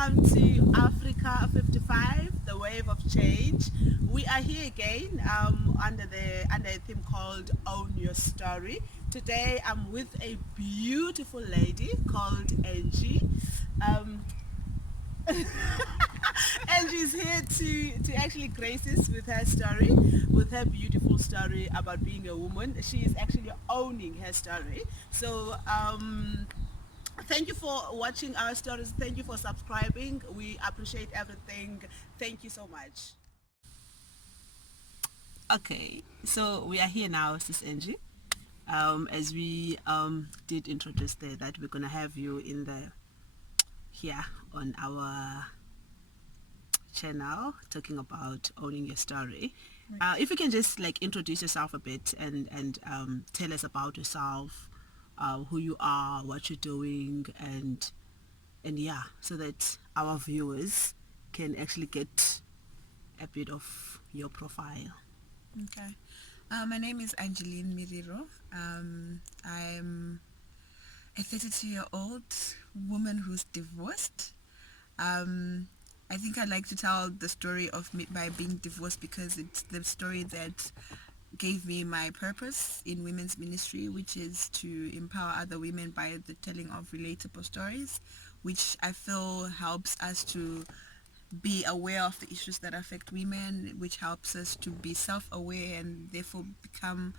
welcome to Africa 55, the wave of change. We are here again under a theme called Own Your Story. Today I'm with a beautiful lady called Angie. Um, Angie's here to actually grace us with her story, with her beautiful story about being a woman. She is actually owning her story. So thank you for watching our stories. Thank you for subscribing. We appreciate everything. Thank you so much. Okay, so we are here now, Sis Angie. As we did introduce there, that we're gonna have you in the here on our channel talking about owning your story. If you can just like introduce yourself a bit and tell us about yourself, who you are, what you're doing, and yeah, so that our viewers can actually get a bit of your profile. Okay. My name is Angeline Miriro. I'm a 32-year-old woman who's divorced. I think I like to tell the story of me by being divorced because it's the story that gave me my purpose in women's ministry, which is to empower other women by the telling of relatable stories, which I feel helps us to be aware of the issues that affect women, which helps us to be self-aware and therefore become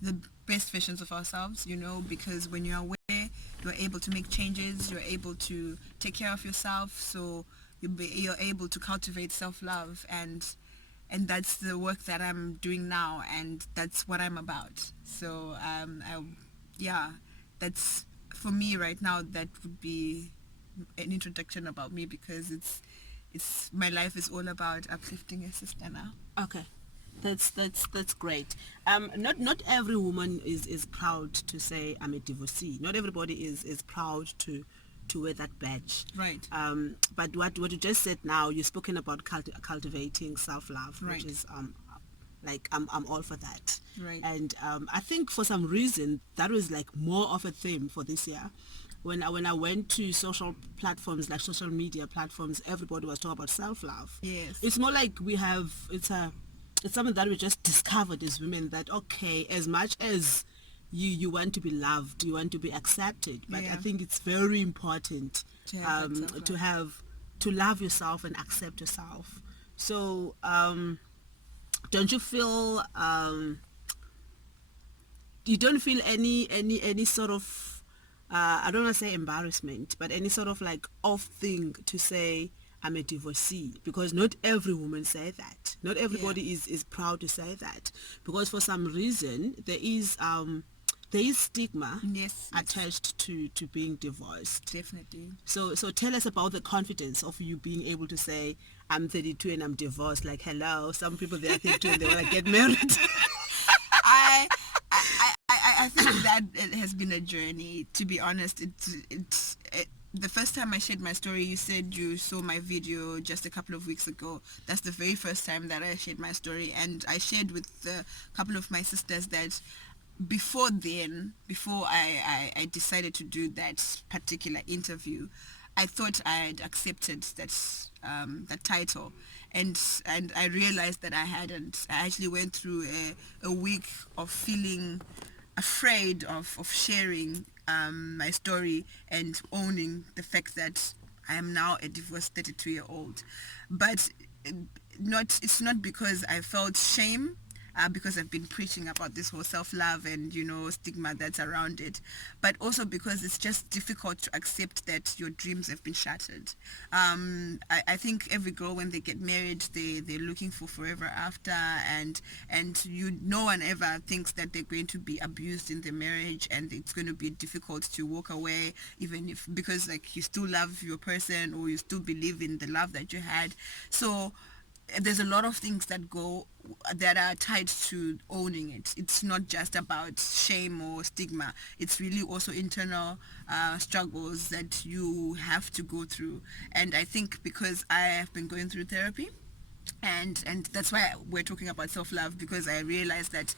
the best versions of ourselves, because when you're aware, you're able to make changes, you're able to take care of yourself, so you're able to cultivate self-love, and that's the work that I'm doing now, and that's what I'm about. So yeah, that's for me right now. That would be an introduction about me, because it's my life is all about uplifting a sister now. Okay, that's great. Not every woman is proud to say I'm a divorcee. Not everybody is proud to wear that badge. Right. But what you just said now, you've spoken about cultivating self-love, Right. which is like I'm all for that. Right. And I think for some reason that was like more of a theme for this year. When I went to social platforms like social media platforms, everybody was talking about self-love. Yes. It's more like it's something that we just discovered as women, that okay, as much as you want to be loved, you want to be accepted, but I Yeah. think it's very important To have that self-love. to love yourself and accept yourself. So don't you feel you don't feel any sort of I don't want to say embarrassment, but any sort of like off thing to say I'm a divorcee, because not every woman say that. Not everybody is proud to say that, because for some reason there is stigma Yes. attached to being divorced. Definitely. So tell us about the confidence of you being able to say I'm 32 and I'm divorced. Like, hello, some people they are 32 and they want to get married. I, I think that it has been a journey. To be honest, the first time I shared my story, you said you saw my video just a couple of weeks ago. That's the very first time that I shared my story, and I shared with a couple of my sisters that before I decided to do that particular interview, I thought I had accepted that title, and I realized that I hadn't. I actually went through a week of feeling afraid of sharing my story and owning the fact that I am now a divorced 32-year-old. But it's not because I felt shame, because I've been preaching about this whole self-love and stigma that's around it, but also because it's just difficult to accept that your dreams have been shattered. I think every girl, when they get married, they're looking for forever after, and no one ever thinks that they're going to be abused in the marriage, and it's going to be difficult to walk away, even if, because like you still love your person, or you still believe in the love that you had. So there's a lot of things that are tied to owning it. It's not just about shame or stigma. It's really also internal struggles that you have to go through. And I think because I have been going through therapy, and that's why we're talking about self-love, because I realized that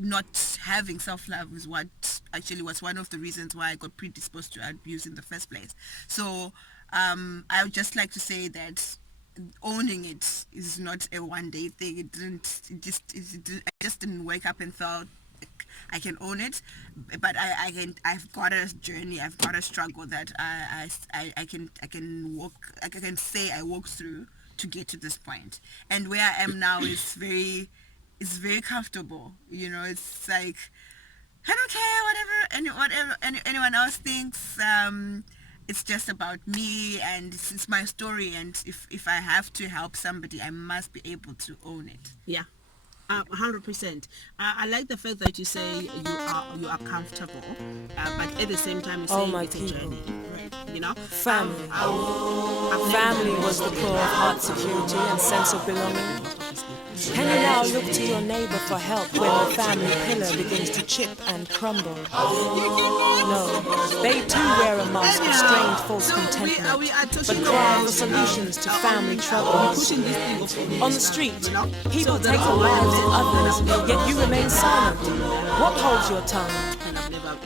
not having self-love is what actually was one of the reasons why I got predisposed to abuse in the first place. So I would just like to say that owning it is not a one day thing. I just didn't wake up and thought I can own it, but I've got a journey, I've got a struggle that I can say I walked through to get to this point. And where I am now is very comfortable. It's like I don't care whatever anyone else thinks. It's just about me, and it's my story, and if I have to help somebody, I must be able to own it. Yeah. 100%. I like the fact that you say you are comfortable, but at the same time you say my it's a people. journey. You know, Family. Family was the core of heart security and sense of belonging. Can you now look to your neighbor for help when the family pillar begins to chip and crumble? No, they too wear a mask of strange false contentment, but cry for solutions to family troubles. On the street, people take the lives of others, yet you remain silent. What holds your tongue?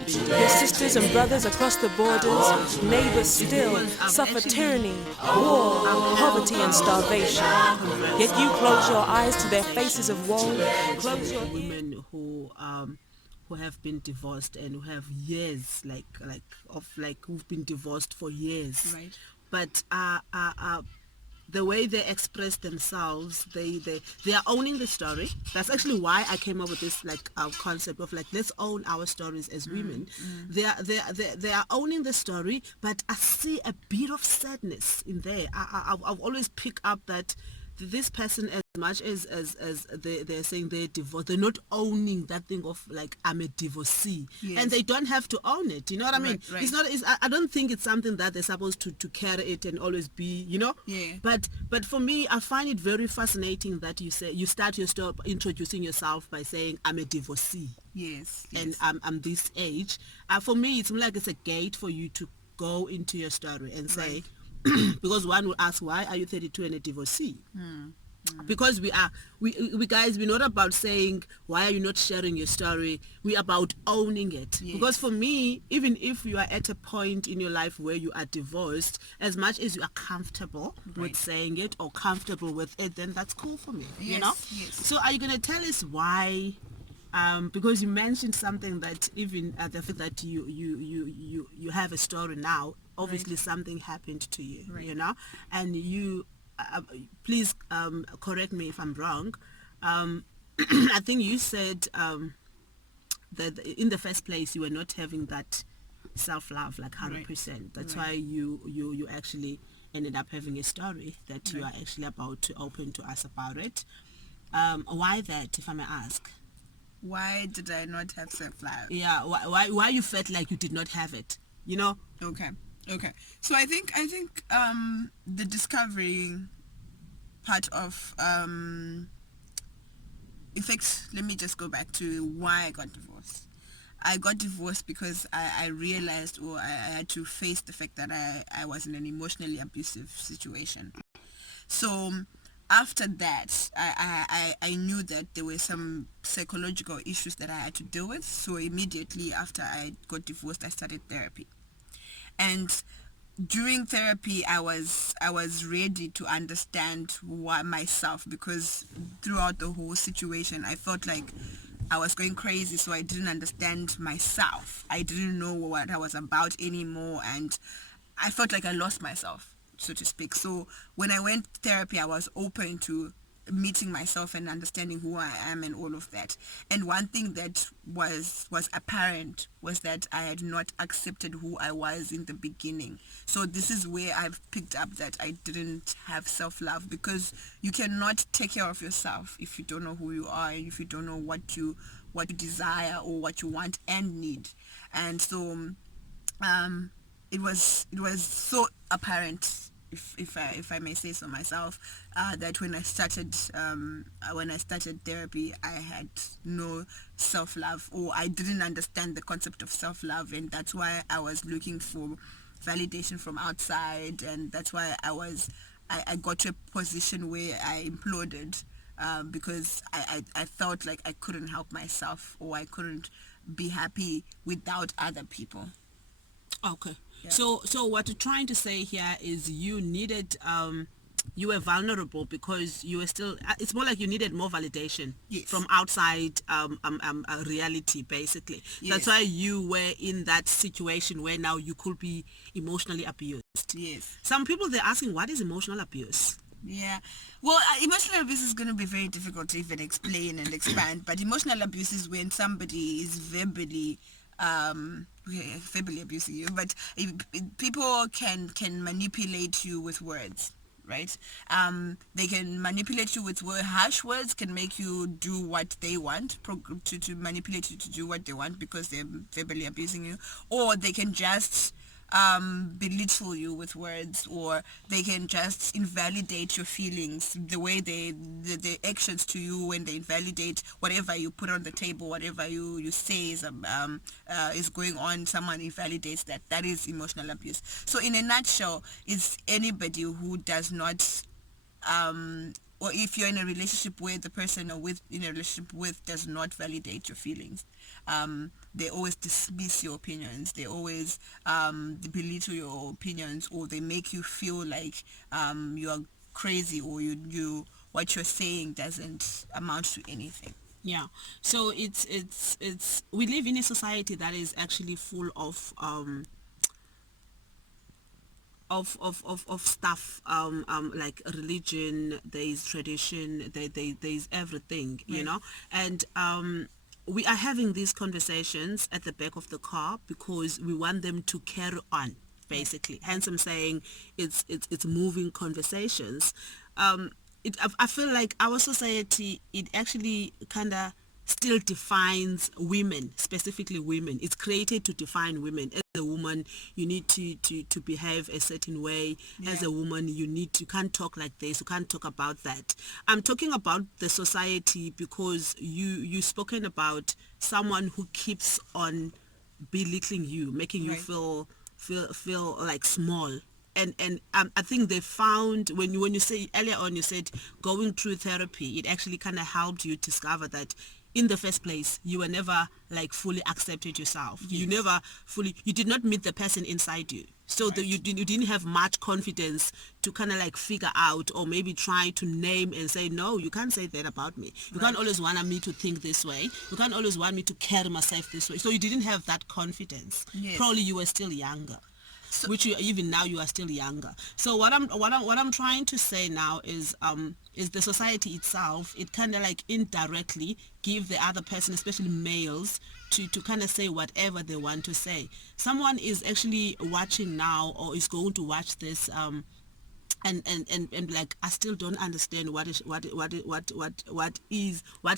Your sisters and brothers across the borders, neighbors still, suffer tyranny, war, poverty and starvation. Yet you close your eyes to their faces of woe. Close your women who have been divorced and who have years who've been divorced for years. Right. But the way they express themselves, they are owning the story. That's actually why I came up with this concept of let's own our stories as women. They are owning the story, but I see a bit of sadness in there. I've always picked up that this person, as much as they're saying they're divorced, they're not owning that thing of I'm a divorcee. Yes. And they don't have to own it, you know what I mean? Right. It's not. I don't think it's something that they're supposed to carry it and always be, Yeah. But for me, I find it very fascinating that you start your story introducing yourself by saying I'm a divorcee. Yes. And I'm this age. For me, it's like it's a gate for you to go into your story and say, Right. because one will ask, why are you 32 and a divorcee? Because we guys, we're not about saying why are you not sharing your story. We're about owning it. Yes. Because for me, even if you are at a point in your life where you are divorced, as much as you are comfortable with saying it or comfortable with it, then that's cool for me. Yes, You know. yes. So are you gonna tell us why? Because you mentioned something that even the fact that you have a story now, obviously something happened to you, you know, and you please correct me if I'm wrong. I think you said that in the first place you were not having that self-love 100%. That's why you actually ended up having a story that you are actually about to open to us about it. Why that, if I may ask? Why did I not have self-love? Yeah, why you felt like you did not have it, you know? Okay. So I think the discovery part of in fact, let me just go back to why I got divorced. I got divorced because I realized, or I had to face the fact that I was in an emotionally abusive situation. So after that, I knew that there were some psychological issues that I had to deal with. So immediately after I got divorced, I started therapy. And during therapy, I was ready to understand myself, because throughout the whole situation, I felt like I was going crazy, so I didn't understand myself. I didn't know what I was about anymore, and I felt like I lost myself, so to speak. So when I went to therapy, I was open to meeting myself and understanding who I am and all of that. And one thing that was apparent was that I had not accepted who I was in the beginning. So this is where I've picked up that I didn't have self-love, because you cannot take care of yourself if you don't know who you are, and if you don't know what you desire or what you want and need. And so it was so apparent, if I may say so myself, that when I started therapy, I had no self-love, or I didn't understand the concept of self-love, and that's why I was looking for validation from outside, and that's why I got to a position where I imploded, because I felt like I couldn't help myself, or I couldn't be happy without other people. Okay. Yeah. So what you're trying to say here is you needed you were vulnerable because you were still it's more like you needed more validation Yes. from outside reality, basically. That's Yes. why you were in that situation where now you could be emotionally abused. Yes. Some people, they're asking, what is emotional abuse? Yeah. Well, emotional abuse is going to be very difficult to even explain and expand, but emotional abuse is when somebody is verbally abusing you, but people can manipulate you with words, right? They can manipulate you with harsh words, can make you do what they want, to manipulate you to do what they want because they're verbally abusing you, or they can just belittle you with words, or they can just invalidate your feelings, the way the actions to you when they invalidate whatever you put on the table, whatever you say is going on. Someone invalidates that is emotional abuse. So in a nutshell, it's anybody who does not or if you're in a relationship where the person in a relationship with does not validate your feelings, they always dismiss your opinions, they always belittle your opinions, or they make you feel like you are crazy, or you what you're saying doesn't amount to anything. Yeah. So it's we live in a society that is actually full of stuff, like religion, there's tradition, there's everything, you Right. know. And we are having these conversations at the back of the car because we want them to carry on, basically. Hence I'm saying it's moving conversations. I feel like our society, it actually kind of still defines women, specifically women. It's created to define women. As a woman, you need to behave a certain way. As Yeah. a woman, you can't talk like this, you can't talk about that. I'm talking about the society because you spoken about someone who keeps on belittling you, making you Right. feel like small. And I think they found, when you say earlier on, you said going through therapy, it actually kind of helped you discover that in the first place you were never like fully accepted yourself. You never fully, you did not meet the person inside you, so that you didn't have much confidence to kind of like figure out, or maybe try to name and say, no, you can't say that about me. You can't always want me to think this way, you can't always want me to carry myself this way. So you didn't have that confidence. Yes. Probably you were still younger, which even now you are still younger. So what I'm trying to say now is the society itself, it kind of like indirectly give the other person, especially males, to kind of say whatever they want to say. Someone is actually watching now, or is going to watch this, and like, I still don't understand what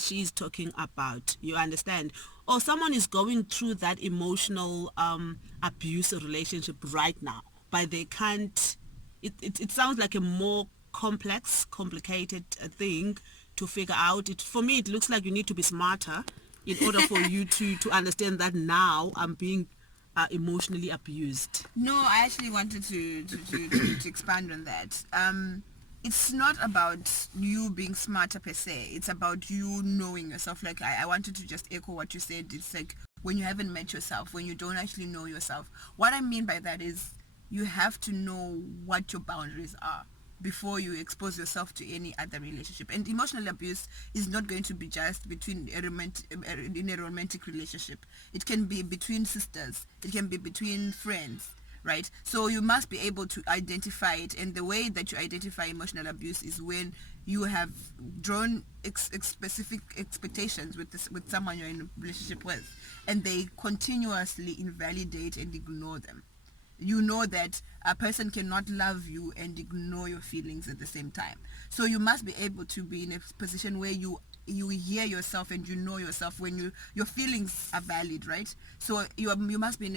she is talking about. You understand? Or someone is going through that emotional abusive relationship right now, but they can't. It sounds like a more complicated thing to figure out. For me, it looks like you need to be smarter in order for you to understand that now I'm being emotionally abused. No, I actually wanted to expand on that. It's not about you being smarter per se. It's about you knowing yourself. Like, I wanted to just echo what you said. It's like when you haven't met yourself, when you don't actually know yourself. What I mean by that is you have to know what your boundaries are before you expose yourself to any other relationship. And emotional abuse is not going to be just between in a romantic relationship. It can be between sisters. It can be between friends, right? So you must be able to identify it. And the way that you identify emotional abuse is when you have drawn specific expectations with someone you're in a relationship with, and they continuously invalidate and ignore them. You know that a person cannot love you and ignore your feelings at the same time. So you must be able to be in a position where you hear yourself and you know yourself, when your feelings are valid, right? So you must be in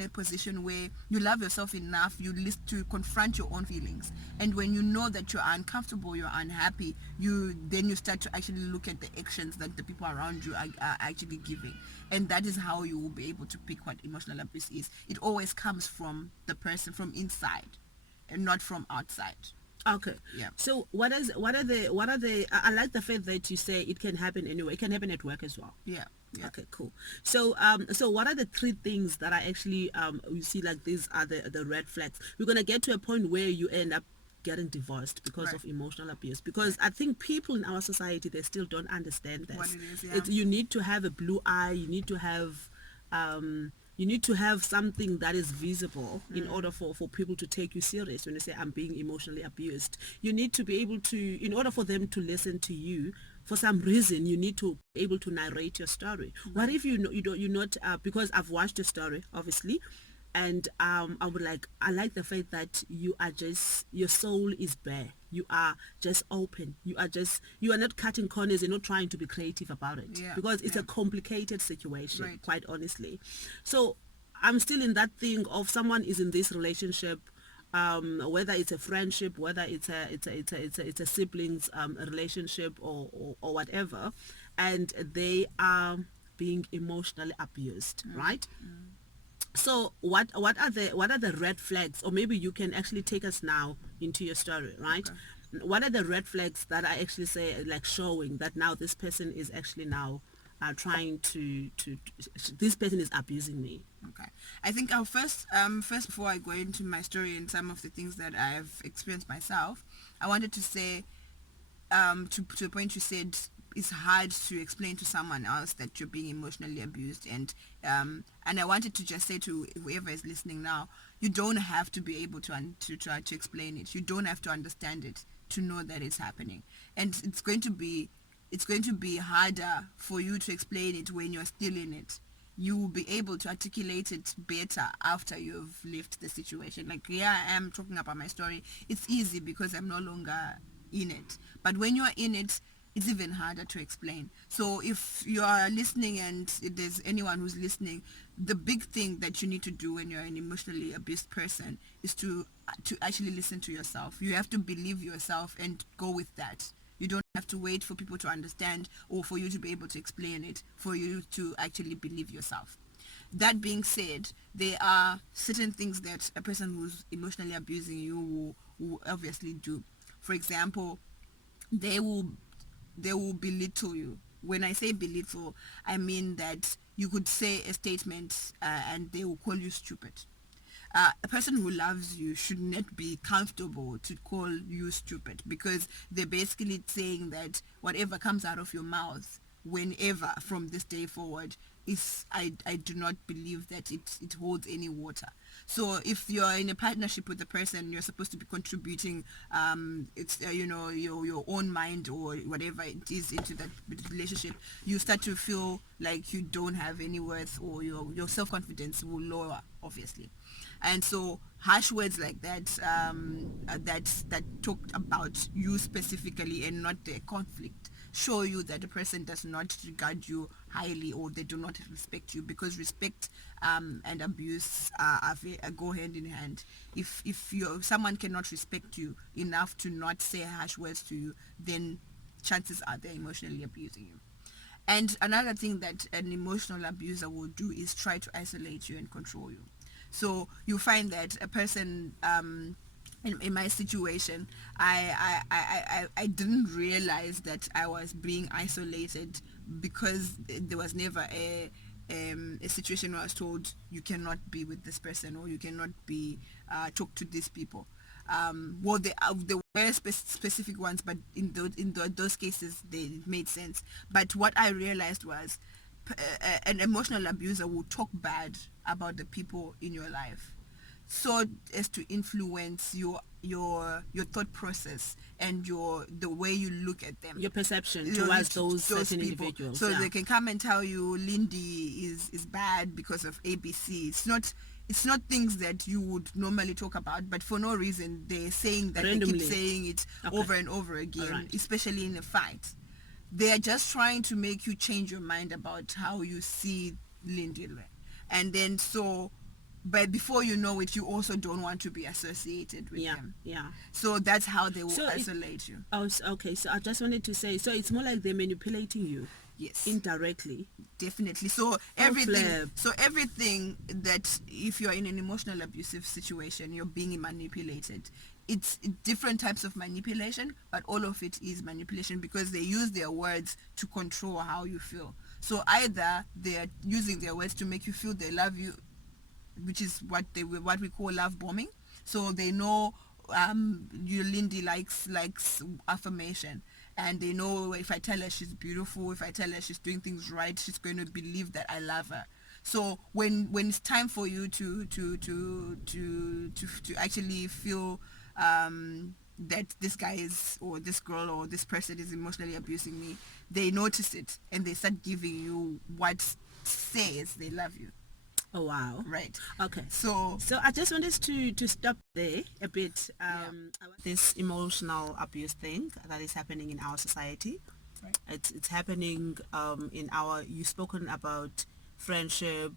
a position where you love yourself enough, you list to confront your own feelings. And when you know that you're uncomfortable, you're unhappy, then you start to actually look at the actions that the people around you are actually giving. And that is how you will be able to pick what emotional abuse is. It always comes from the person, from inside, and not from outside. Okay. Yeah. So what are the I like the fact that you say it can happen anywhere. It can happen at work as well. Yeah. Yeah. Okay, cool. So so what are the three things that are actually you see like these are the red flags? We're gonna get to a point where you end up getting divorced because Right. of emotional abuse, because I think people in our society, they still don't understand this. What it is, yeah. It's, you need to have a blue eye, you need to have something that is visible in order for people to take you serious. When you say I'm being emotionally abused, you need to be able to, in order for them to listen to you, for some reason you need to be able to narrate your story. What if you don't, you're not, because I've watched the story obviously, and I like the fact that you are just, your soul is bare, you are just open, you are not cutting corners, you're not trying to be creative about it, Yeah, because it's yeah. a complicated situation, Right. quite honestly. So I'm still in that thing of someone is in this relationship, whether it's a friendship, whether it's a siblings relationship, or whatever, and they are being emotionally abused, right? So what are the red flags, or maybe you can actually take us now into your story, right? What are the red flags that I actually say, like, showing that now this person is actually now trying to this person is abusing me? Okay. I think I'll first before I go into my story and some of the things that I've experienced myself, I wanted to say, to the point you said, it's hard to explain to someone else that you're being emotionally abused, and I wanted to just say to whoever is listening now, you don't have to be able to try to explain it. You don't have to understand it to know that it's happening, and it's going to be harder for you to explain it when you're still in it. You will be able to articulate it better after you've left the situation. Like, yeah, I am talking about my story. It's easy because I'm no longer in it. But when you're in it, it's even harder to explain. So if you are listening, and if there's anyone who's listening, the big thing that you need to do when you're an emotionally abused person is to actually listen to yourself. You have to believe yourself and go with that. You don't have to wait for people to understand or for you to be able to explain it, for you to actually believe yourself. That being said, there are certain things that a person who's emotionally abusing you will obviously do. For example, they will belittle you. When I say belittle, I mean that you could say a statement and they will call you stupid. A person who loves you should not be comfortable to call you stupid, because they're basically saying that whatever comes out of your mouth whenever from this day forward is, I do not believe that it holds any water. So if you're in a partnership with a person, you're supposed to be contributing it's your own mind or whatever it is into that relationship. You start to feel like you don't have any worth, or your self-confidence will lower, obviously. And so harsh words like that, that talked about you specifically and not the conflict, show you that the person does not regard you highly, or they do not respect you, because respect and abuse go hand in hand. If someone cannot respect you enough to not say harsh words to you, then chances are they're emotionally abusing you. And another thing that an emotional abuser will do is try to isolate you and control you. So you find that a person, in my situation, I didn't realize that I was being isolated, because there was never a situation where I was told you cannot be with this person, or you cannot be talk to these people. Well, there were specific ones, but in those cases they made sense. But what I realized was, an emotional abuser will talk bad about the people in your life, so as to influence your thought process and the way you look at them, Your perception towards those certain people. individuals. So yeah. they can come and tell you Lindy is bad because of ABC. It's not things that you would normally talk about, but for no reason they're saying that. Randomly. They keep saying it Okay. over and over again, Alright. especially in a fight. They are just trying to make you change your mind about how you see Lindy. And then but before you know it, you also don't want to be associated with them. Yeah. So that's how they will So isolate you. Oh, okay. So I just wanted to say, so it's more like they're manipulating you Yes. indirectly. Definitely. So flip. everything that, if you're in an emotional abusive situation, you're being manipulated. It's different types of manipulation, but all of it is manipulation, because they use their words to control how you feel. So either they're using their words to make you feel they love you, which is what we call love bombing. So they know you Lindy likes affirmation, and they know if I tell her she's beautiful, if I tell her she's doing things right, she's going to believe that I love her. So when it's time for you to actually feel that this guy is, or this girl or this person is emotionally abusing me, they notice it and they start giving you what says they love you. Oh wow. Right. Okay. So So I just wanted to stop there a bit. This emotional abuse thing that is happening in our society. right. It's happening in our. You've spoken about friendship,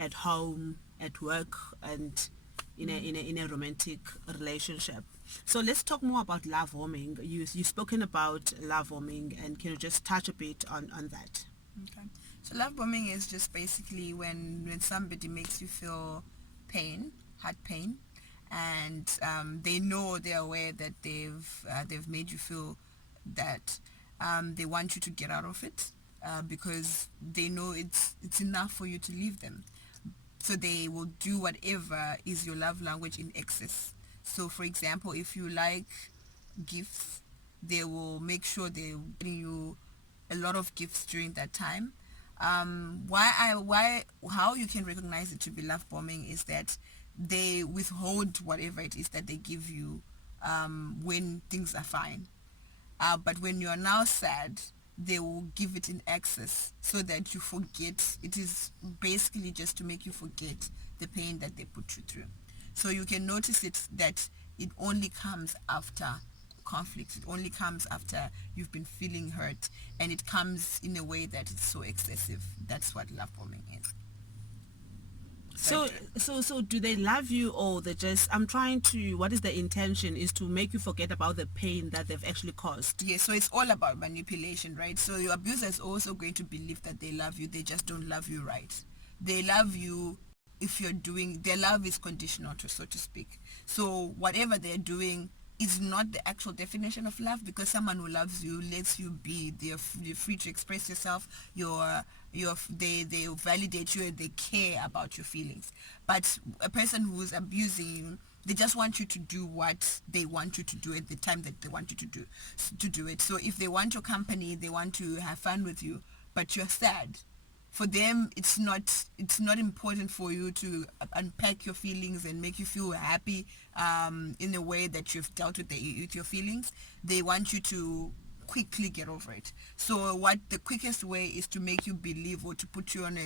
at home, at work, and in a romantic relationship. So let's talk more about love bombing. You've spoken about love bombing, and can you just touch a bit on that? Okay. So love bombing is just basically when somebody makes you feel pain, heart pain, and they're aware that they've made you feel that they want you to get out of it, because they know it's enough for you to leave them. So they will do whatever is your love language in excess. So for example, if you like gifts, they will make sure they're giving you a lot of gifts during that time. How you can recognize it to be love bombing is that they withhold whatever it is that they give you when things are fine. But when you are now sad, they will give it in excess so that you forget. It is basically just to make you forget the pain that they put you through. So you can notice that it only comes after conflict. It only comes after you've been feeling hurt, and it comes in a way that it's so excessive. That's what love bombing is. So do they love you, or they just, I'm trying to, what is the intention, is to make you forget about the pain that they've actually caused? Yeah, so it's all about manipulation, right? So your abuser is also going to believe that they love you. They just don't love you right. They love you if you're doing, their love is conditional, so to speak. So whatever they're doing is not the actual definition of love, because someone who loves you lets you be. You're free to express yourself. They validate you, and they care about your feelings. But a person who's abusing you, they just want you to do what they want you to do at the time that they want you to do it. So if they want your company, they want to have fun with you, but you're sad, for them it's not important for you to unpack your feelings and make you feel happy in a way that you've dealt with your feelings. They want you to quickly get over it. So what the quickest way is to make you believe, or to put you on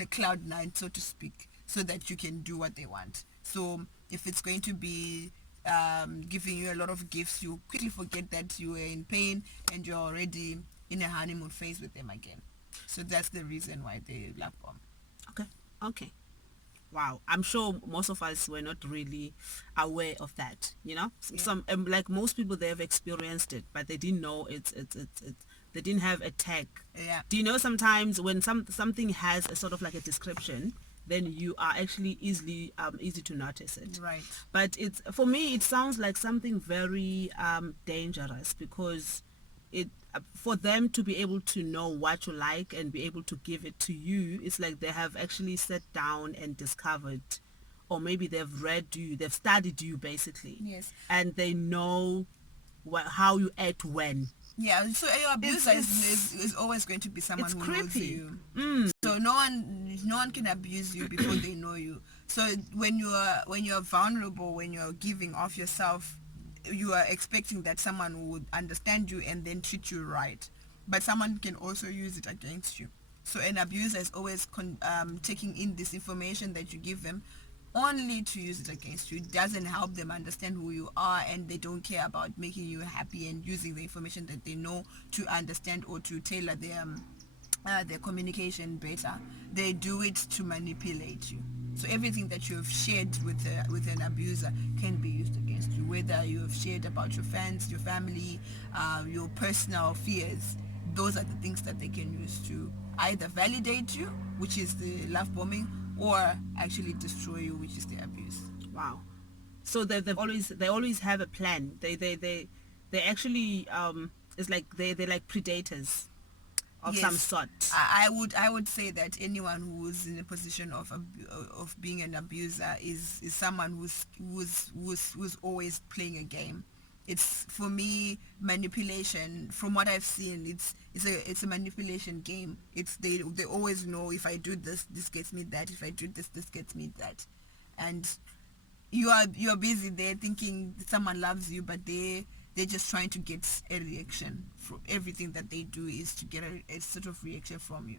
a cloud nine, so to speak, so that you can do what they want. So if it's going to be giving you a lot of gifts, you quickly forget that you were in pain and you're already in a honeymoon phase with them again. So that's the reason why they love bomb. Okay. Wow. I'm sure most of us were not really aware of that, Yeah. Some like most people, they have experienced it, but they didn't know it's they didn't have a tag. Yeah. Do you know, sometimes when something has a sort of like a description, then you are actually easy to notice it. Right. But it's, for me, it sounds like something very dangerous, because it, for them to be able to know what you like and be able to give it to you, it's like they have actually sat down and discovered, or maybe they've read you, they've studied you basically. Yes. And they know how you act when. Yeah, so your abuser is always going to be someone it's who creepy. knows you. So no one can abuse you before they know you. So when you're vulnerable, when you're giving of yourself, you are expecting that someone would understand you and then treat you right. But someone can also use it against you. So an abuser is always taking in this information that you give them only to use it against you. It doesn't help them understand who you are, and they don't care about making you happy and using the information that they know to understand or to tailor their communication better. They do it to manipulate you. So everything that you have shared with an abuser can be used against you, whether you have shared about your friends, your family, your personal fears. Those are the things that they can use to either validate you, which is the love bombing, or actually destroy you, which is the abuse. Wow. So they always have a plan. They actually it's like they're like predators. of some sort. I would say that anyone who's in a position of being an abuser is someone who's always playing a game. It's, for me, manipulation. From what I've seen, it's a manipulation game. It's they always know, if I do this gets me that. If I do this gets me that. And you're busy there thinking someone loves you, but they're just trying to get a reaction. From everything that they do is to get a sort of reaction from you.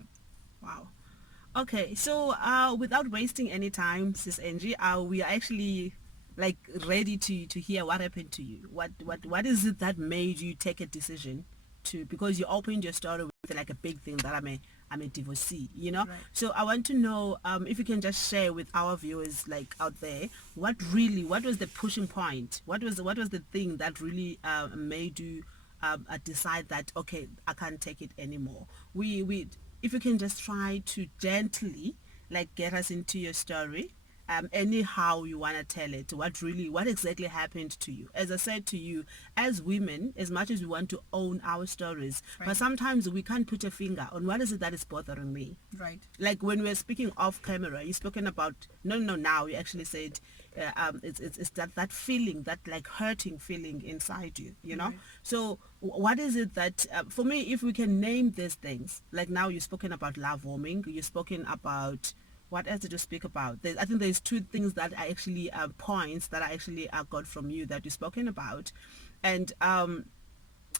Wow. Okay, so without wasting any time, Sis Angie, we are actually like ready to hear what happened to you. What is it that made you take a decision to, because you opened your story with like a big thing that I'm a divorcee, you know? Right. So I want to know if you can just share with our viewers like out there, what was the pushing point? What was the thing that really made you decide that, okay, I can't take it anymore? We if you can just try to gently like get us into your story, anyhow you want to tell it, what exactly happened to you. As I said to you, as women, as much as we want to own our stories, Right. but sometimes we can't put a finger on what is it that is bothering me. Right. Like when we were speaking off camera, you spoken about now you actually said it's that feeling, that like hurting feeling inside you, you know. Right. So what is it that for me, if we can name these things, like now you've spoken about love bombing, you've spoken about, what else did you speak about? I think there's two things that are actually points that I actually got from you that you've spoken about. And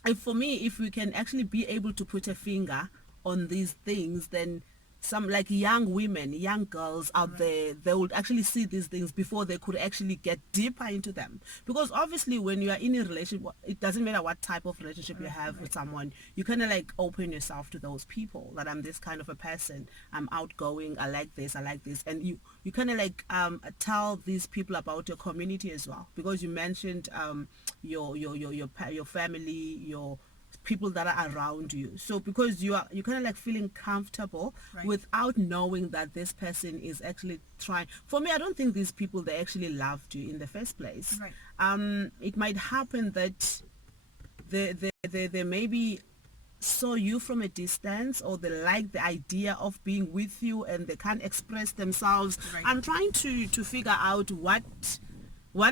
if for me, if we can actually be able to put a finger on these things, then some like young women, young girls out there, they would actually see these things before they could actually get deeper into them. Because obviously when you are in a relationship, it doesn't matter what type of relationship you have with someone, you kind of like open yourself to those people, that I'm this kind of a person, I'm outgoing, I like this, and you kind of like tell these people about your community as well, because you mentioned your family, your people that are around you. So because you're kind of like feeling comfortable, Right. without knowing that this person is actually trying. For me, I don't think these people, they actually loved you in the first place. Right. It might happen that they maybe saw you from a distance, or they like the idea of being with you and they can't express themselves. Right. I'm trying to figure out what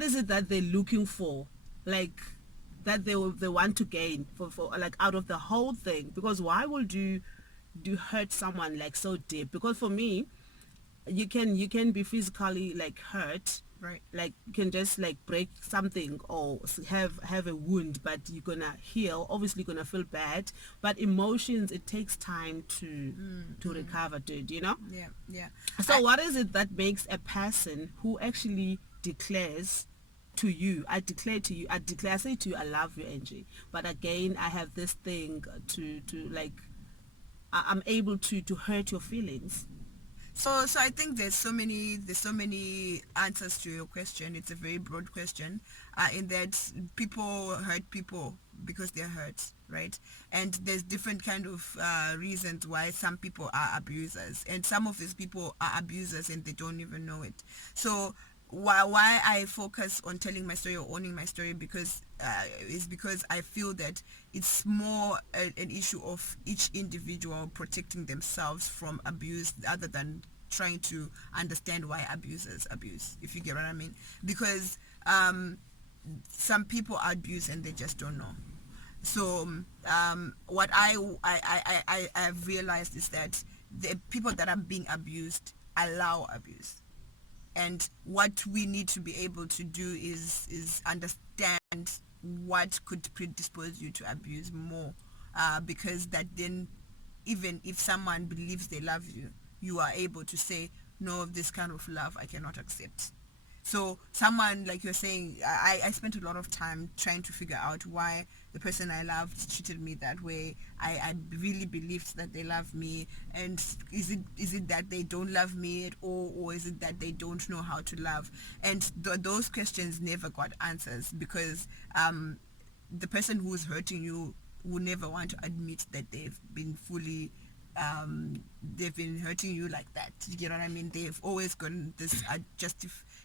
is it that they're looking for, like that they want to gain for like out of the whole thing. Because why would you hurt someone like so deep? Because for me, you can be physically like hurt, Right. like you can just like break something or have a wound, but you're gonna heal, obviously you're gonna feel bad, but emotions, it takes time to recover, dude, you know. Yeah. Yeah. So what is it that makes a person who actually declares to you, I say to you, I love you, Angie, but again, I have this thing to like, I'm able to hurt your feelings. So I think there's so many answers to your question. It's a very broad question, in that people hurt people because they're hurt, right? And there's different kind of reasons why some people are abusers, and some of these people are abusers and they don't even know it. So why I focus on telling my story or owning my story, is because I feel that it's more an issue of each individual protecting themselves from abuse, other than trying to understand why abusers abuse, if you get what I mean. Because some people are abused and they just don't know. So what I've realized is that the people that are being abused allow abuse. And what we need to be able to do is understand what could predispose you to abuse more, because that then, even if someone believes they love you, you are able to say, no, this kind of love I cannot accept. So someone, like you're saying, I spent a lot of time trying to figure out why the person I loved treated me that way. I really believed that they love me, and is it that they don't love me at all, or is it that they don't know how to love? And those questions never got answers, because the person who's hurting you will never want to admit that they've been hurting you like that. You get what I mean? They've always gotten this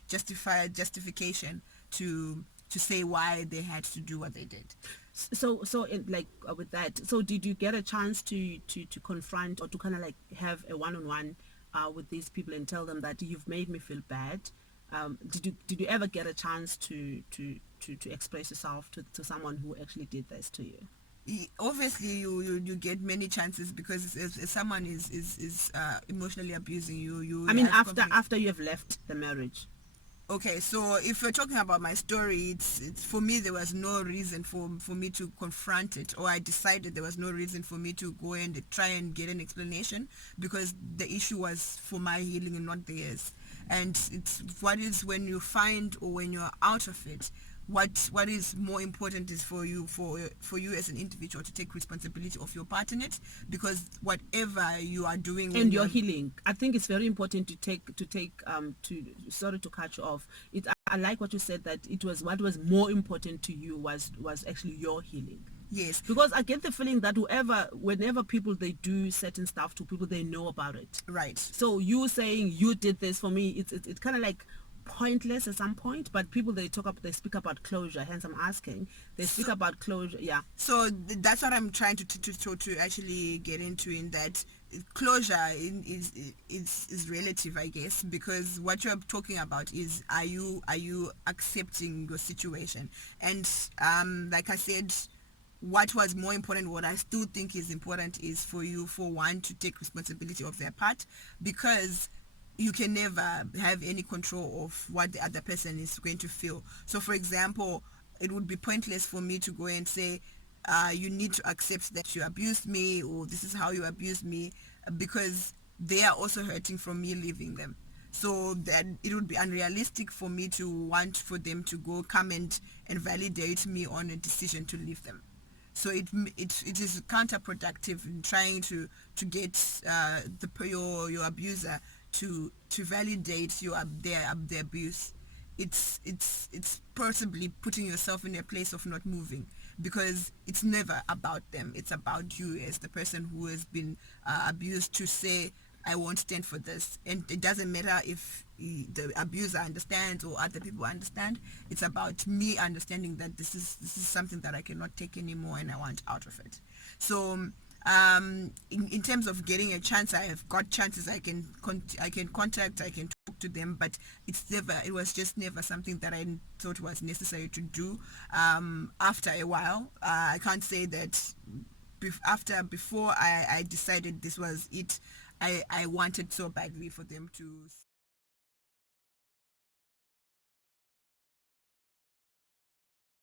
justification to to say why they had to do what they did. So in, like with that, so did you get a chance to confront or to kind of like have a one-on-one with these people and tell them that you've made me feel bad? Did you ever get a chance to express yourself to someone who actually did this to you? Obviously you get many chances, because if someone is emotionally abusing you I mean, have after you have left the marriage. Okay, so if you're talking about my story, it's for me, there was no reason for me to confront it, or I decided there was no reason for me to go and try and get an explanation, because the issue was for my healing and not theirs. And it's what is when you find, or when you're out of it, what is more important is for you as an individual to take responsibility of your part in it, because whatever you are doing when And your healing, I think it's very important to take to sorry to cut you off. I like what you said, that it was what was more important to you was actually your healing. Yes, Because I get the feeling that whenever people they do certain stuff to people, they know about it. right. So you saying you did this for me, it's kind of like pointless at some point. But people they speak about closure. Hence, I'm asking. They speak about closure. Yeah. So that's what I'm trying to actually get into, in that closure is relative, I guess, because what you're talking about is, are you accepting your situation? And like I said, what was more important, what I still think is important, is for you, for one, to take responsibility of their part, because you can never have any control of what the other person is going to feel. So for example, it would be pointless for me to go and say, you need to accept that you abused me, or this is how you abused me, because they are also hurting from me leaving them. So that it would be unrealistic for me to want for them to go come and validate me on a decision to leave them. So it is counterproductive in trying to get your abuser to validate their abuse. It's possibly putting yourself in a place of not moving, because it's never about them. It's about you as the person who has been abused, to say, I won't stand for this. And it doesn't matter if the abuser understands or other people understand. It's about me understanding that this is something that I cannot take anymore, and I want out of it. So in terms of getting a chance, I have got chances. I can contact, I can talk to them, but it was just never something that I thought was necessary to do. After a while, I can't say that before I decided this was it, I wanted so badly for them to